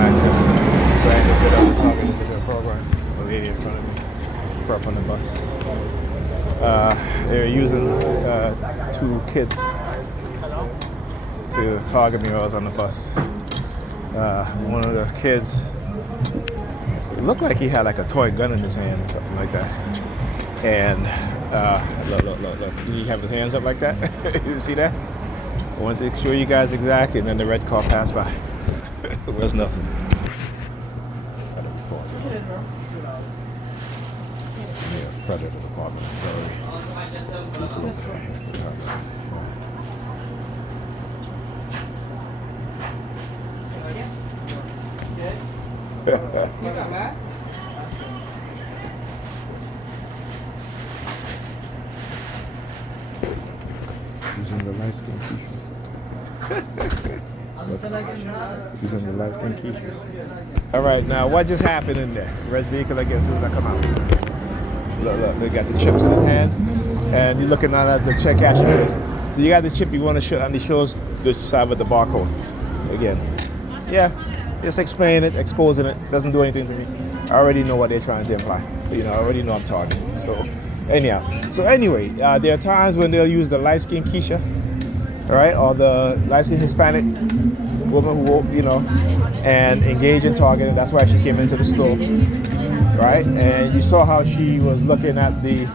back to trying to get on the target individual program. The lady in front of me, up on the bus. They're using two kids to target me while I was on the bus. One of the kids, it looked like he had like a toy gun in his hand or something like that. And look. Did he have his hands up like that? You see that? I wanted to show you guys exactly, and then the red car passed by. It was nothing. Yeah, Predator Department. Using the light skin t-shirts. Using the light skin t-shirts. All right, now what just happened in there? Red vehicle, I guess, who's that come out? Look, they got the chips in his hand, and you're looking at the check cashing place. So you got the chip you want to show, and it shows the side with the barcode. Again, yeah, just explain it, exposing it, doesn't do anything to me. I already know what they're trying to imply. You know, I already know I'm targeting. So anyhow, there are times when they'll use the light-skinned Keisha, all right, or the light-skinned Hispanic woman who, you know, and engage in targeting. That's why she came into the store, right? And you saw how she was looking at the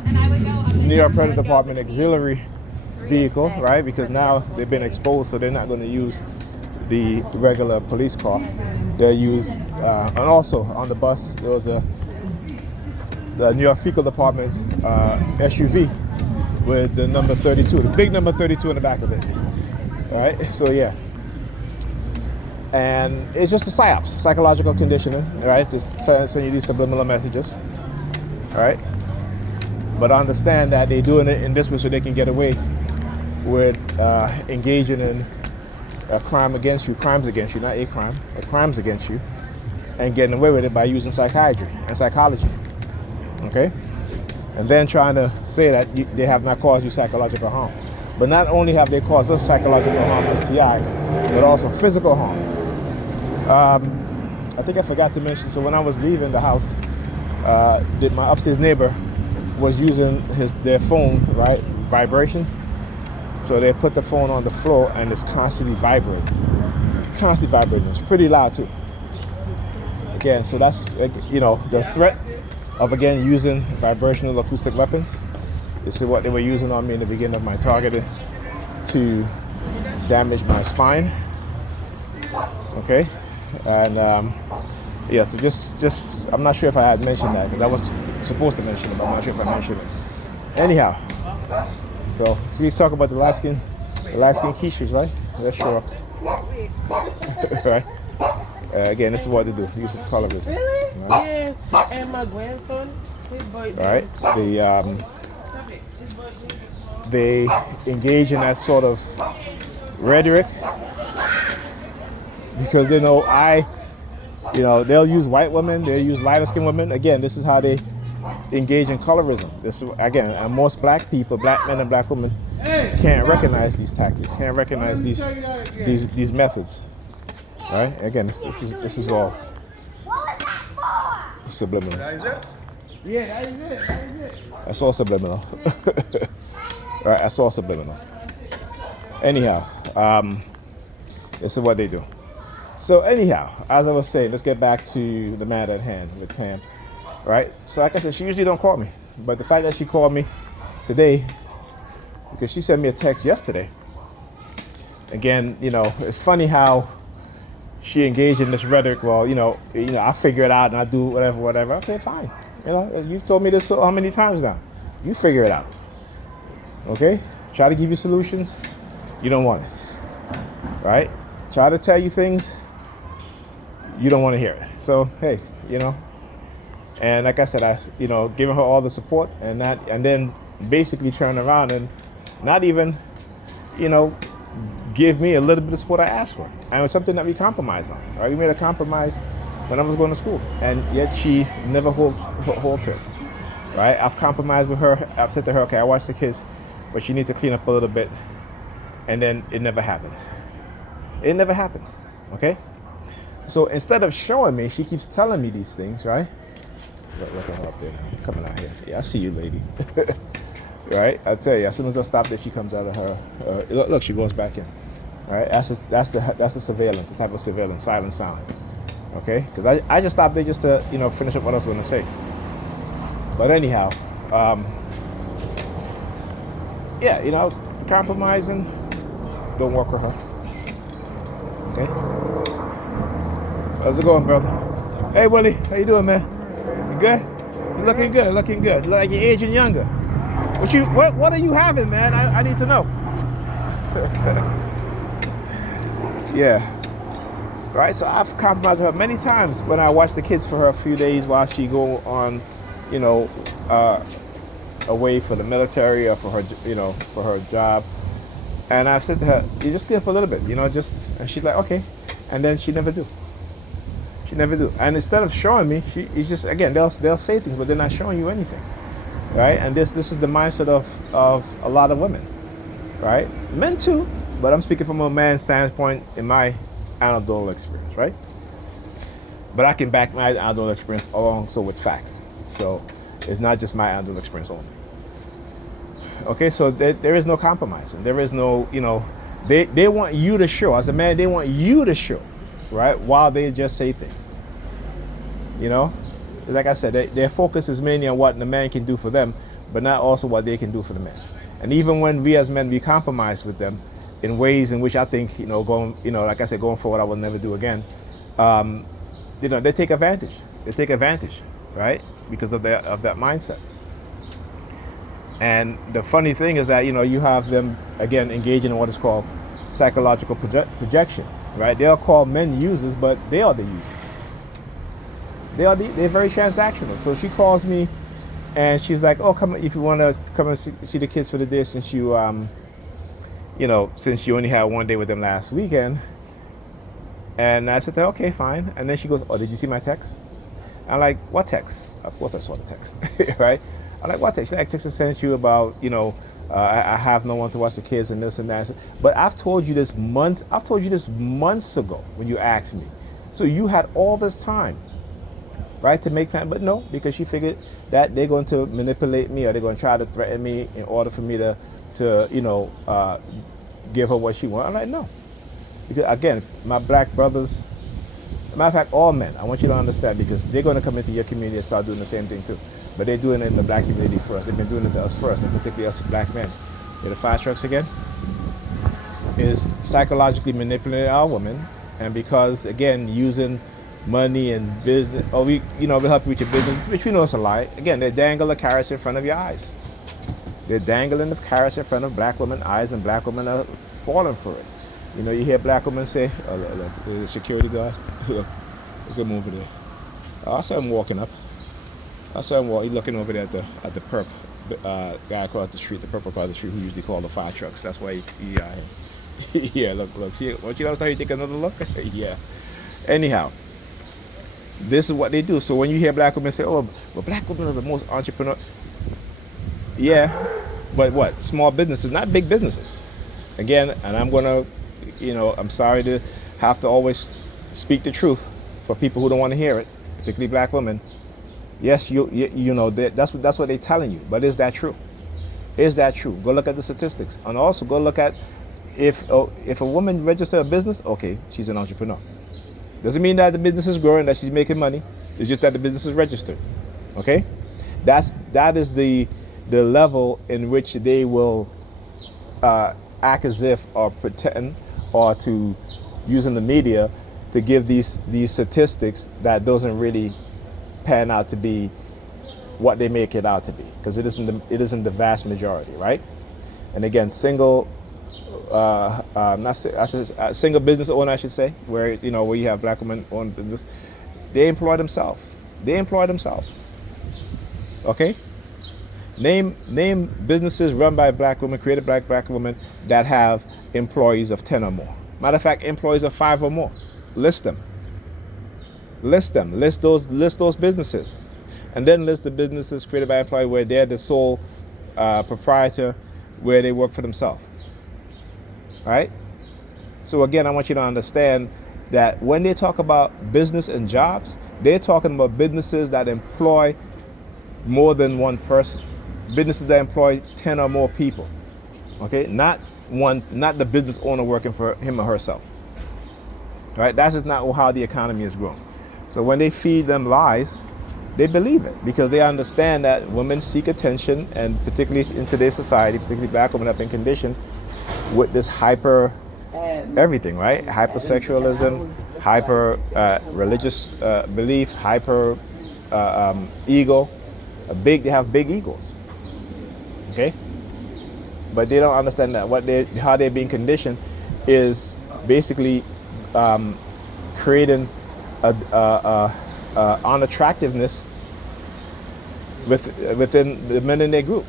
New York Predator Department auxiliary vehicle, right? Because now they've been exposed, so they're not going to use the regular police car. They'll use, and also on the bus, there was the New York Fecal Department SUV with the number 32, the big number 32 in the back of it. All right, so yeah. And it's just a psyops, psychological conditioning, all right? Just send you these subliminal messages, all right? But understand that they're doing it in this way so they can get away with engaging in crimes against you, not a crime, crimes against you, and getting away with it by using psychiatry and psychology, okay? And then trying to say that they have not caused you psychological harm. But not only have they caused us psychological harm, STIs, but also physical harm. I think I forgot to mention, so when I was leaving the house, my upstairs neighbor was using their phone, right, vibration. So they put the phone on the floor and it's constantly vibrating. It's pretty loud too. Again, so that's, you know, the threat of, again, using vibrational acoustic weapons. This is what they were using on me in the beginning of my targeting to damage my spine. Okay, and yeah, so just I'm not sure if I had mentioned that, because I was supposed to mention it, but I'm not sure if I mentioned it. Anyhow, so you talk about the light skin Keishas, right? Let's show up. Right? Again, this is what they do. Use of colorism. Really? Right? Yeah. And my grandson, his birthday. Right? They engage in that sort of rhetoric because they know they'll use white women, they'll use lighter skinned women. Again, this is how they engage in colorism. This again, and most black people, black men and black women, can't recognize these tactics, can't recognize these methods. Right? Again, this is all subliminal. Yeah, that is it. That's all subliminal. Right? That's all subliminal. Anyhow, this is what they do. So anyhow, as I was saying, let's get back to the matter at hand with Pam. Right? So like I said, she usually don't call me. But the fact that she called me today, because she sent me a text yesterday. Again, it's funny how she engaged in this rhetoric. Well, I figure it out and I do whatever. Okay, fine. You've told me this how many times now? You figure it out. Okay? Try to give you solutions. You don't want it. Right? Try to tell you things. You don't want to hear it. So, hey, and like I said, giving her all the support and then basically turn around and not even, give me a little bit of support I asked for. And it was something that we compromised on, right? We made a compromise when I was going to school, and yet she never halted, right? I've compromised with her. I've said to her, okay, I watch the kids, but you need to clean up a little bit, and then it never happens. It never happens, okay? So instead of showing me, she keeps telling me these things, right? Look at her up there now, coming out here. Yeah, I see you, lady. Right? I tell you, as soon as I stop there, she comes out of her. Look, she goes back in. All right? That's the surveillance, the type of surveillance, silent sound. Okay? Because I just stopped there just to finish up what I was going to say. But anyhow, yeah, compromising don't work with her. Okay? How's it going, brother? Hey, Willie, how you doing, man? You good? You looking good, looking good. You look like you're aging younger. What are you having, man? I need to know. Yeah. Right, so I've compromised with her many times when I watch the kids for her a few days while she go on, away for the military or for her job. And I said to her, you just clean up a little bit, and she's like, okay. And then she never do. She never do. And instead of showing me, she's just, again, they'll say things, but they're not showing you anything. Right? And this is the mindset of a lot of women. Right? Men too, but I'm speaking from a man's standpoint in my anecdotal experience, right? But I can back my anecdotal experience also with facts. So it's not just my anecdotal experience only. Okay, so there is no compromising. There is no, they want you to show. As a man, they want you to show, right? While they just say things. Like I said, their focus is mainly on what the man can do for them, but not also what they can do for the man. And even when we as men, we compromise with them in ways in which I think, like I said, going forward, I will never do again. They take advantage. They take advantage, right? Because of that mindset. And the funny thing is that, you have them, again, engaging in what is called psychological projection, right? They'll call men users, but they are the users. They're very transactional. So she calls me and she's like, oh, come if you want to come and see the kids for the day since you, since you only had one day with them last weekend. And I said to her, okay, fine. And then she goes, oh, did you see my text? I'm like, what text? Of course I saw the text, right? I'm like, what text? She's like, text I sent you about, I have no one to watch the kids and this and that. But I've told you this months ago when you asked me. So you had all this time, right, to make plans. But no, because she figured that they're going to manipulate me or they're going to try to threaten me in order for me to give her what she wants. I'm like, no. Because again, my black brothers, matter of fact, all men, I want you to understand, because they're going to come into your community and start doing the same thing too. But they're doing it in the black community first. They've been doing it to us first, and particularly us black men. The fire trucks again is psychologically manipulating our women, and because again using money and business, or we help you with your business, which we know is a lie. Again, they dangle the carrots in front of your eyes. They're dangling the carrots in front of black women's eyes, and black women are falling for it. You hear black women say, the security guard, look at him over there. I saw him walking up. He's looking over there at the perp guy across the street, the perp across the street, who usually call the fire trucks. That's why yeah, look, see, want you to how you take another look? Yeah. Anyhow, this is what they do. So when you hear black women say, oh, but black women are the most entrepreneur. Yeah, but what? Small businesses, not big businesses. Again, and I'm gonna, I'm sorry to have to always speak the truth for people who don't want to hear it, particularly black women. Yes, that's what they're telling you. But is that true? Is that true? Go look at the statistics, and also go look at if a woman registers a business, okay, she's an entrepreneur. Doesn't mean that the business is growing, that she's making money. It's just that the business is registered. Okay, that is the level in which they will act as if or pretend or to using the media to give these statistics that doesn't really pan out to be what they make it out to be, because it isn't the vast majority, right? And again, single business owner, I should say, where you have black women own business, they employ themselves. Okay, name businesses run by black women, created by black women that have employees of 10 or more. Matter of fact, employees of 5 or more. List them. List those businesses, and then list the businesses created by employee where they're the sole proprietor, where they work for themselves. All right. So again, I want you to understand that when they talk about business and jobs, they're talking about businesses that employ more than one person, businesses that employ 10 or more people. Okay, not the business owner working for him or herself. Right? That's just not how the economy is grown. So when they feed them lies, they believe it because they understand that women seek attention, and particularly in today's society, particularly black women have been conditioned with this hyper everything, right? Hypersexualism, hyper religious beliefs, hyper ego. They have big egos. Okay? But they don't understand that how they're being conditioned is basically creating unattractiveness within the men in their group,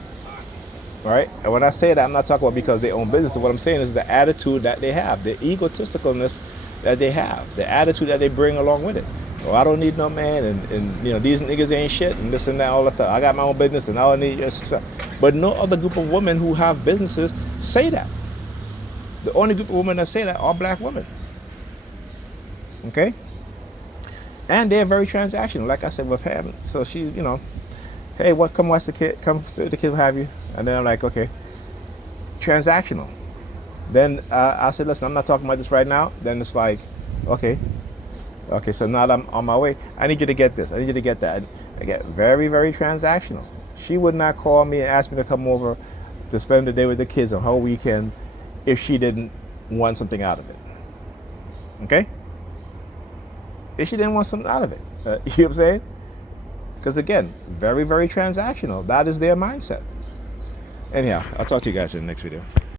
right? And when I say that, I'm not talking about because they own business. What I'm saying is the attitude that they have, the egotisticalness that they have, the attitude that they bring along with it. Oh, I don't need no man, and these niggas ain't shit, and this and that, all that stuff. I got my own business, and I don't need your stuff. But no other group of women who have businesses say that. The only group of women that say that are black women. Okay? And they're very transactional, like I said with him. So she, hey, come watch the kid, come see the kid will have you. And then I'm like, okay, transactional. Then I said, listen, I'm not talking about this right now. Then it's like, okay, so now that I'm on my way, I need you to get this, I need you to get that. I get very, very transactional. She would not call me and ask me to come over to spend the day with the kids on her weekend if she didn't want something out of it. Okay? If she didn't want something out of it. You know what I'm saying? Because again, very, very transactional. That is their mindset. Anyhow, I'll talk to you guys in the next video.